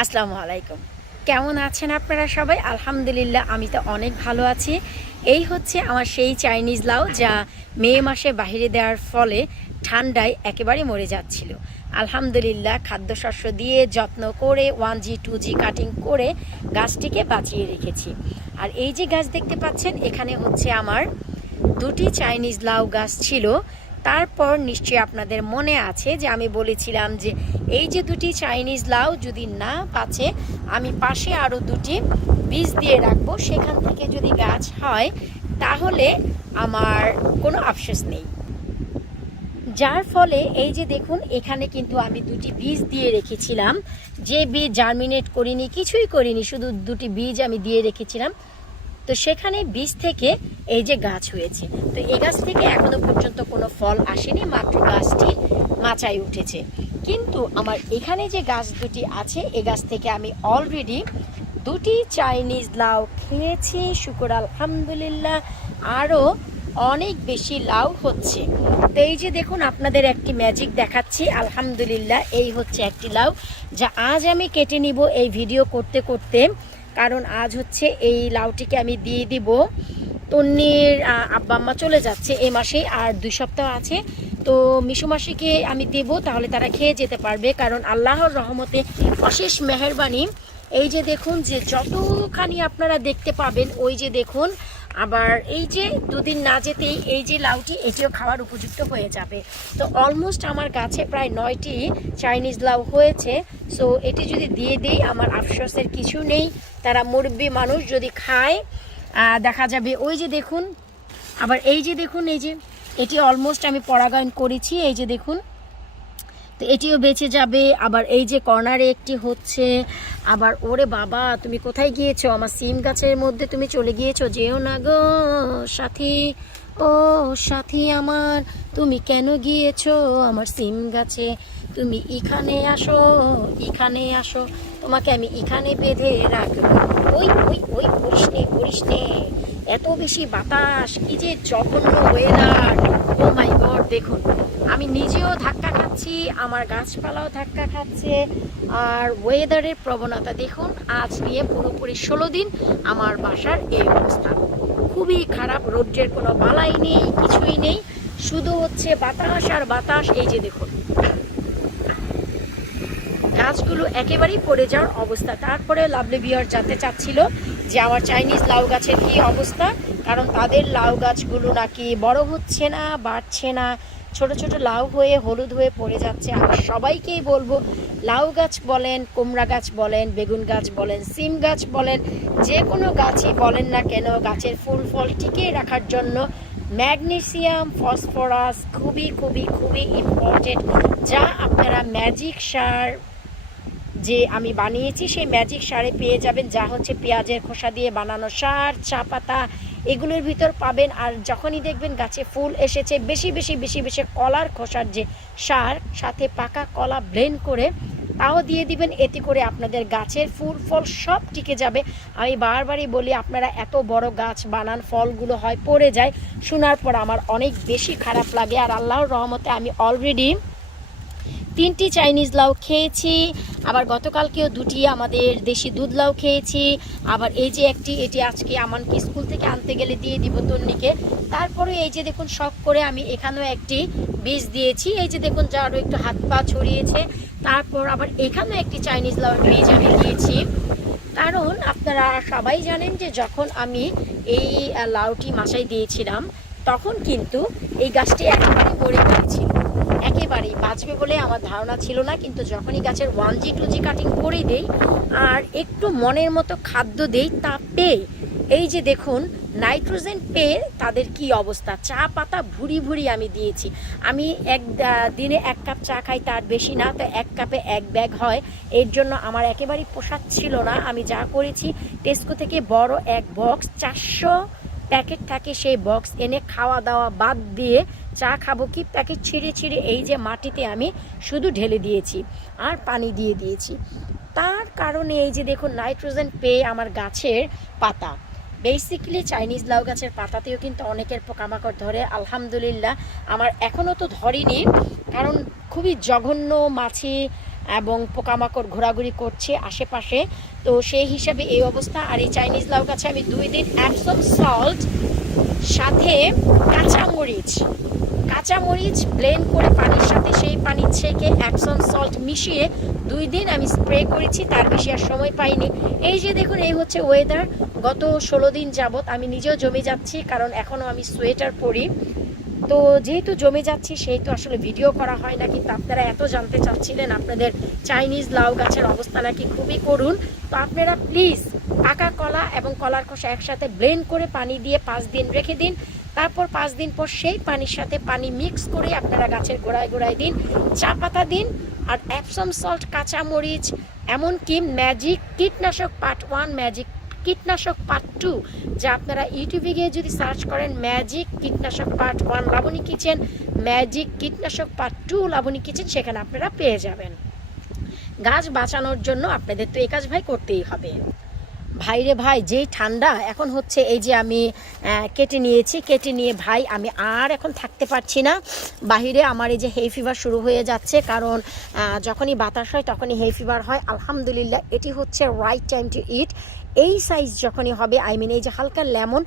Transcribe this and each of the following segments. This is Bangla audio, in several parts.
আসসালামু আলাইকুম। কেমন আছেন আপনারা সবাই? আলহামদুলিল্লাহ আমি তো অনেক ভালো আছি। এই হচ্ছে আমার সেই চাইনিজ লাউ যা মে মাসে বাহিরে দেওয়ার ফলে ঠান্ডায় একেবারে মরে যাচ্ছিল। আলহামদুলিল্লাহ খাদ্যশস্য দিয়ে যত্ন করে 1G 2G কাটিং করে গাছটিকে বাঁচিয়ে রেখেছি। আর এই যে গাছ দেখতে পাচ্ছেন এখানে হচ্ছে আমার দুটি চাইনিজ লাউ গাছ ছিল। তারপর নিশ্চয়ই আপনাদের মনে আছে যে আমি বলেছিলাম যে এই যে দুটি চাইনিজ লাউ যদি না বাঁচে আমি পাশে আরও দুটি বীজ দিয়ে রাখবো, সেখান থেকে যদি গাছ হয় তাহলে আমার কোনো আফসোস নেই। যার ফলে এই যে দেখুন এখানে কিন্তু আমি দুটি বীজ দিয়ে রেখেছিলাম, যে বীজ জার্মিনেট করিনি, কিছুই করিনি, শুধু দুটি বীজ আমি দিয়ে রেখেছিলাম। তো সেখানে বীজ থেকে এই যে গাছ হয়েছে। তো এই গাছ থেকে এখনো পর্যন্ত কোনো ফল আসেনি, মাত্র গাছটি মাচায় উঠেছে। কিন্তু আমার এখানে যে গাছ দুটি আছে এই গাছ থেকে আমি অলরেডি দুটি চাইনিজ লাউ খেয়েছি, শুকর আলহামদুলিল্লাহ। আরও অনেক বেশি লাউ হচ্ছে। তো এই যে দেখুন আপনাদের একটি ম্যাজিক দেখাচ্ছি। আলহামদুলিল্লাহ এই হচ্ছে একটি লাউ যা আজ আমি কেটে নিব এই ভিডিও করতে করতে, কারণ আজ হচ্ছে এই লাউটিকে আমি দিয়ে দিব। তন্নির আব্বা আম্মা চলে যাচ্ছে এই মাসেই, আর 2 সপ্তাহ আছে। তো মিশু মাসিকে আমি দেব, তাহলে তারা খেয়ে যেতে পারবে, কারণ আল্লাহর রহমতে অশেষ মেহেরবানি। এই যে দেখুন যে যতখানি আপনারা দেখতে পাবেন ওই যে দেখুন, আবার এই যে 2 দিন না যেতেই এই যে লাউটি এটিও খাওয়ার উপযুক্ত হয়ে যাবে। তো অলমোস্ট আমার গাছে প্রায় 9টি চাইনিজ লাউ হয়েছে। সো এটি যদি দিয়ে দিই আমার আফসোসের কিছু নেই। তারা মুরব্বি মানুষ, যদি খায় দেখা যাবে। ওই যে দেখুন, আবার এই যে দেখুন, এই যে এটি অলমোস্ট আমি পরাগায়ন করেছি, এই যে দেখুন। তো এটিও বেঁচে যাবে। আবার এই যে কর্নারে একটি হচ্ছে। আবার ওরে বাবা তুমি কোথায় গিয়েছো? আমার সিম গাছের মধ্যে তুমি চলে গিয়েছো, যেও না গো সাথী, ও সাথী আমার, তুমি কেন গিয়েছো আমার সিম গাছে? তুমি এখানে আসো, এখানে আসো, তোমাকে আমি এখানে বেঁধে রাখবো। ওই ওই ওই করিস নে, করিস নে, এত বেশি বাতাস, কি যে জঘন্য ওয়েদার। ও মাই গড, দেখুন আমি নিজেও ধাক্কা খাচ্ছি, আমার গাছপালাও ধাক্কা খাচ্ছে। আর ওয়েদারের প্রবণতা দেখুন, আজ নিয়ে পুরোপুরি 16 দিন আমার বাসার এই অবস্থা। খুবই খারাপ, রোদ্রের কোনো বালাই নেই, কিছুই নেই, শুধু হচ্ছে বাতাস আর বাতাস। এই যে দেখুন গাছগুলো একেবারেই পড়ে যাওয়ার অবস্থা। তারপরে লাভলি ভিউয়ার জানতে চাচ্ছিল যে আমার চাইনিজ লাউ গাছের কী অবস্থা, কারণ তাদের লাউ গাছগুলো নাকি বড় হচ্ছে না, বাড়ছে না, ছোট ছোট লাউ হয়ে হলুদ হয়ে পড়ে যাচ্ছে। আমি সবাইকেই বলবো, লাউ গাছ বলেন, কুমড়া গাছ বলেন, বেগুন গাছ বলেন, সিম গাছ বলেন, যে কোনো গাছই বলেন না কেন, গাছের ফুল ফল টিকিয়ে রাখার জন্য ম্যাগনেসিয়াম, ফসফরাস খুবই খুবই খুবই ইম্পর্টেন্ট। যা আপনারা ম্যাজিক সার যে আমি বানিয়েছি সেই ম্যাজিক সারে পেয়ে যাবেন, যা হচ্ছে পেঁয়াজের খোসা দিয়ে বানানো সার, চা পাতা, এগুলোর ভিতর পাবেন। আর যখনই দেখবেন গাছে ফুল এসেছে, বেশি বেশি বেশি বেশি কলার খোসার যে সার, সাথে পাকা কলা ব্লেন্ড করে তাও দিয়ে দিবেন। এতে করে আপনাদের গাছের ফুল ফল সব টিকে যাবে। আমি বারবারই বলি, আপনারা এত বড় গাছ বানান, ফলগুলো হয় পড়ে যায়, শোনার পর আমার অনেক বেশি খারাপ লাগে। আর আল্লাহর রহমতে আমি অলরেডি 3টি চাইনিজ লাউ খেয়েছি। আবার গতকালকেও 2টি আমাদের দেশি দুধ লাউ খেয়েছি। আবার এই যে একটি, এটি আজকে আমাকে স্কুল থেকে আনতে গেলে দিয়ে দিব তন্নিকে। তারপরে এই যে দেখুন শখ করে আমি এখানেও একটি বীজ দিয়েছি। এই যে দেখুন যা আরও একটু হাত পা ছড়িয়েছে। তারপর আবার এখানেও একটি চাইনিজ লাউ বীজ আমি দিয়েছি। কারণ আপনারা সবাই জানেন যে যখন আমি এই লাউটি মাচায় দিয়েছিলাম তখন কিন্তু এই গাছটি একেবারে মরে গিয়েছিল, একেবারেই বাঁচবে বলে আমার ধারণা ছিল না। কিন্তু যখনই গাছের 1G 2G কাটিং করে দেই আর একটু মনের মতো খাদ্য দেই, তা পেয়ে এই যে দেখুন নাইট্রোজেন পেয়ে তাদের কি অবস্থা। চা পাতা ভুরি ভুরি আমি দিয়েছি। আমি দিনে 1 কাপ চা খাই, তার বেশি না। তো 1 কাপে 1 ব্যাগ হয়, এর জন্য আমার একেবারেই পোষাচ্ছিল না। আমি যা করেছি, টেস্কো থেকে বড় এক বক্স 400 প্যাকেট থাকে, সেই বক্স এনে খাওয়া দাওয়া বাদ দিয়ে চা খাবো কি প্যাকেট ছিঁড়ে ছিঁড়ে এই যে মাটিতে আমি শুধু ঢেলে দিয়েছি আর পানি দিয়ে দিয়েছি। তার কারণে এই যে দেখুন নাইট্রোজেন পেয়ে আমার গাছের পাতা, বেসিক্যালি চাইনিজ লাউ গাছের পাতাতেও কিন্তু অনেকের পোকামাকড় ধরে। আলহামদুলিল্লাহ আমার এখনও তো ধরেনি, কারণ খুবই জঘন্য মাছি এবং পোকামাকড় ঘোরাঘুরি করছে আশেপাশে, তো সেই হিসাবে এই অবস্থা। আর এই চাইনিজ লাউ গাছে আমি 2 দিন অ্যাপসম সল্ট সাথে কাঁচামরিচ ব্লেন্ড করে পানির সাথে সেই পানি ছেঁকে অ্যাপসম সল্ট মিশিয়ে 2 দিন আমি স্প্রে করেছি, তার বেশি আর সময় পাইনি। এই যে দেখুন, এই হচ্ছে ওয়েদার। গত 16 দিন যাবত আমি নিজেও জমে যাচ্ছি, কারণ এখনও আমি সোয়েটার পরি। তো যেহেতু জমে যাচ্ছি সেহেতু আসলে ভিডিও করা হয় না, কিন্তু আপনারা এত জানতে চাচ্ছিলেন আপনাদের চাইনিজ লাউ গাছের অবস্থা নাকি খুবই করুণ। তো আপনারা প্লিজ পাকা কলা এবং কলার খোসা একসাথে ব্লেন্ড করে পানি দিয়ে 5 দিন রেখে দিন। তারপর 5 দিন পর সেই পানির সাথে পানি মিক্স করে আপনারা গাছের গোড়ায় গোড়ায় দিন, চা পাতা দিন, আর অ্যাপসম সল্ট, কাঁচামরিচ, এমনকি ম্যাজিক কীটনাশক পার্ট 1, ম্যাজিক কীটনাশক পার্ট 2, যা আপনারা ইউটিউবে গিয়ে যদি সার্চ করেন ম্যাজিক কীটনাশক পার্ট 1 লাবণী কিচেন, ম্যাজিক কীটনাশক পার্ট 2 লাবণী কিচেন, সেখানে আপনারা পেয়ে যাবেন। গাছ বাঁচানোর জন্য আপনাদের তো এই কাজ ভাই করতেই হবে। ভাইরে ভাই, যেই ঠান্ডা এখন হচ্ছে, এই যে আমি কেটে নিয়ে ভাই আমি আর এখন থাকতে পারছি না বাহিরে। আমার এই যে হেই ফিভার শুরু হয়ে যাচ্ছে, কারণ যখনই বাতাস হয় তখনই হেই ফিভার হয়। আলহামদুলিল্লাহ এটি হচ্ছে রাইট টাইম টু ইট। এই সাইজ যখনই হবে, এই যে হালকা লেমন,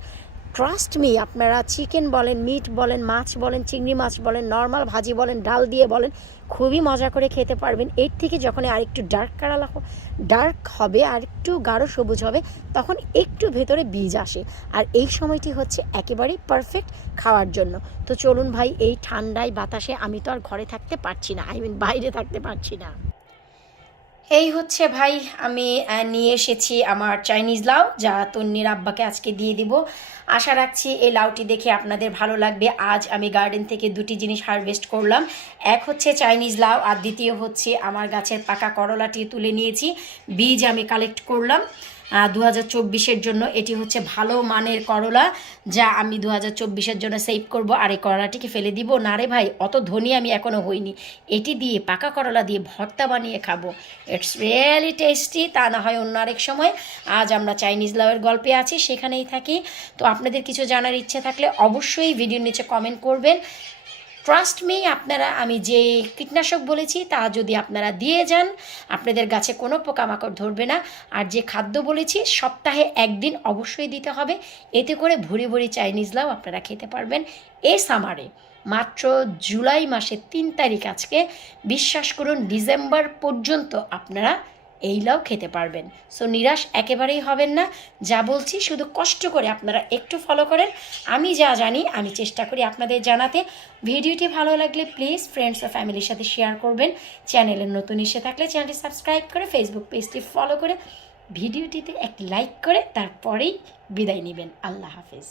ট্রাস্ট মি, আপনারা চিকেন বলেন, মিট বলেন, মাছ বলেন, চিংড়ি মাছ বলেন, নর্মাল ভাজি বলেন, ডাল দিয়ে বলেন, খুবই মজা করে খেতে পারবেন। এর থেকে যখন আরেকটু ডার্ক হবে, আর একটু গাঢ় সবুজ হবে, তখন একটু ভেতরে বীজ আসে, আর এই সময়টি হচ্ছে একেবারেই পারফেক্ট খাওয়ার জন্য। তো চলুন ভাই, এই ঠান্ডায় বাতাসে আমি তো আর ঘরে থাকতে পারছি না, বাইরে থাকতে পারছি না। এই হচ্ছে ভাই, আমি নিয়ে এসেছি আমার চাইনিজ লাউ, যা তন্নির আব্বাকে আজকে দিয়ে দিব। আশা রাখছি এই লাউটি দেখে আপনাদের ভালো লাগবে। আজ আমি গার্ডেন থেকে 2টি জিনিস হারভেস্ট করলাম, এক হচ্ছে চাইনিজ লাউ, আর দ্বিতীয় হচ্ছে আমার গাছের পাকা করলাটি তুলে নিয়েছি, বীজ আমি কালেক্ট করলাম 2024-এর জন্য। এটি হচ্ছে ভালো মানের করলা, যা আমি 2024-এর জন্য সেভ করব। আর এই করলাটিকে ফেলে দিব না রে ভাই, অত ধনী আমি এখনও হইনি। এটি দিয়ে, পাকা করলা দিয়ে ভর্তা বানিয়ে খাবো, ইটস রিয়েলি টেস্টি। তা না হয় অন্য আরেক সময়। আজ আমরা চাইনিজ লাউয়ের গল্পে আছি, সেখানেই থাকি। তো আপনাদের কিছু জানার ইচ্ছে থাকলে অবশ্যই ভিডিওর নিচে কমেন্ট করবেন। ট্রাস্ট মি, আপনারা আমি যে কীটনাশক বলেছি তা যদি আপনারা দিয়ে যান, আপনাদের গাছে কোনো পোকামাকড় ধরবে না। আর যে খাদ্য বলেছি সপ্তাহে 1 দিন অবশ্যই দিতে হবে, এতে করে ভুরি ভুরি চাইনিজ লাউ আপনারা খেতে পারবেন এই সামারে। মাত্র জুলাই মাসের 3 তারিখ আজকে, বিশ্বাস করুন ডিসেম্বর পর্যন্ত আপনারা এই লাউ খেতে পারবেন। সো নিরাশ একেবারেই হবেন না, যা বলছি শুধু কষ্ট করে আপনারা একটু ফলো করেন। আমি যা জানি আমি চেষ্টা করি আপনাদের জানাতে। ভিডিওটি ভালো লাগলে প্লিজ ফ্রেন্ডস ও ফ্যামিলির সাথে শেয়ার করবেন। চ্যানেলের নতুন এসে থাকলে চ্যানেলটি সাবস্ক্রাইব করে, ফেসবুক পেজটি ফলো করে, ভিডিওটিতে একটি লাইক করে তারপরেই বিদায় নেবেন। আল্লাহ হাফেজ।